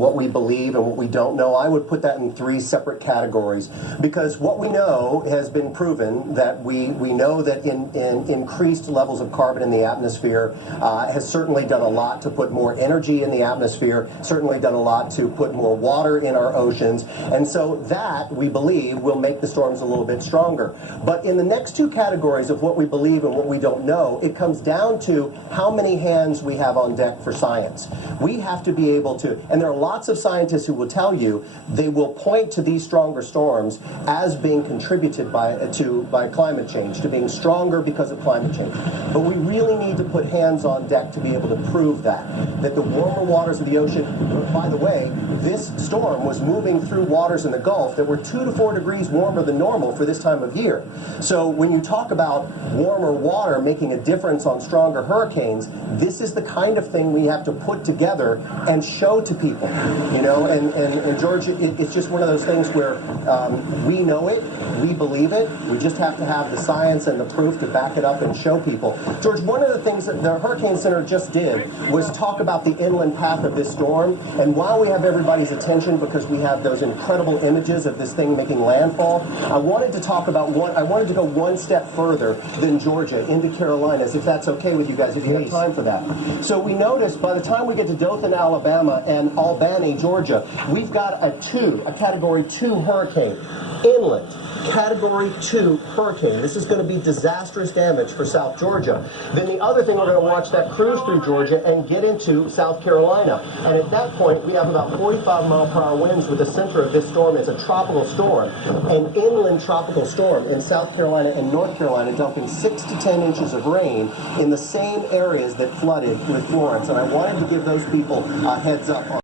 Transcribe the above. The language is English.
what we believe and what we don't know, I would put that in three separate categories, because what we know has been proven that we know that in increased levels of carbon in the atmosphere has certainly done a lot to put more energy in the atmosphere, certainly done a lot to put more water in our oceans, and so that, we believe, will make the storms a little bit stronger. But in the next two categories of what we believe and what we don't know, it comes down to how many hands we have on deck for science. We have to be able to, and there are lots of scientists who will tell you, they will point to these stronger storms as being contributed by climate change, to being stronger because of climate change. But we really need to put hands on deck to be able to prove that the warmer waters of the ocean, by the way, this storm was moving through waters in the Gulf that were 2 to 4 degrees warmer than normal for this time of year. So when you talk about warmer water making a difference on stronger hurricanes, this is the kind of thing we have to put together and show to people, you know, and George, it's just one of those things where we know it, we believe it, we just have to have the science and the proof to back it up and show people. George, one of the things that the Hurricane Center just did was talk about the inland path of this storm, and while we have everybody's attention because we have those incredible images of this thing making landfall, I wanted to talk about I wanted to go one step further than Georgia into Carolinas, if that's okay with you guys, if you have time for that. So we noticed by the time we get to Dothan, Alabama and Albany, Georgia, we've got a Category 2 hurricane inland. Category 2 hurricane. This is going to be disastrous damage for South Georgia. Then the other thing, we're going to watch that cruise through Georgia and get into South Carolina. And at that point, we have about 45-mile-per-hour winds with the center of this storm as a tropical storm. An inland tropical storm in South Carolina and North Carolina, dumping 6 to 10 inches of rain in the same areas that flooded with Florence. And I wanted to give those people a heads up on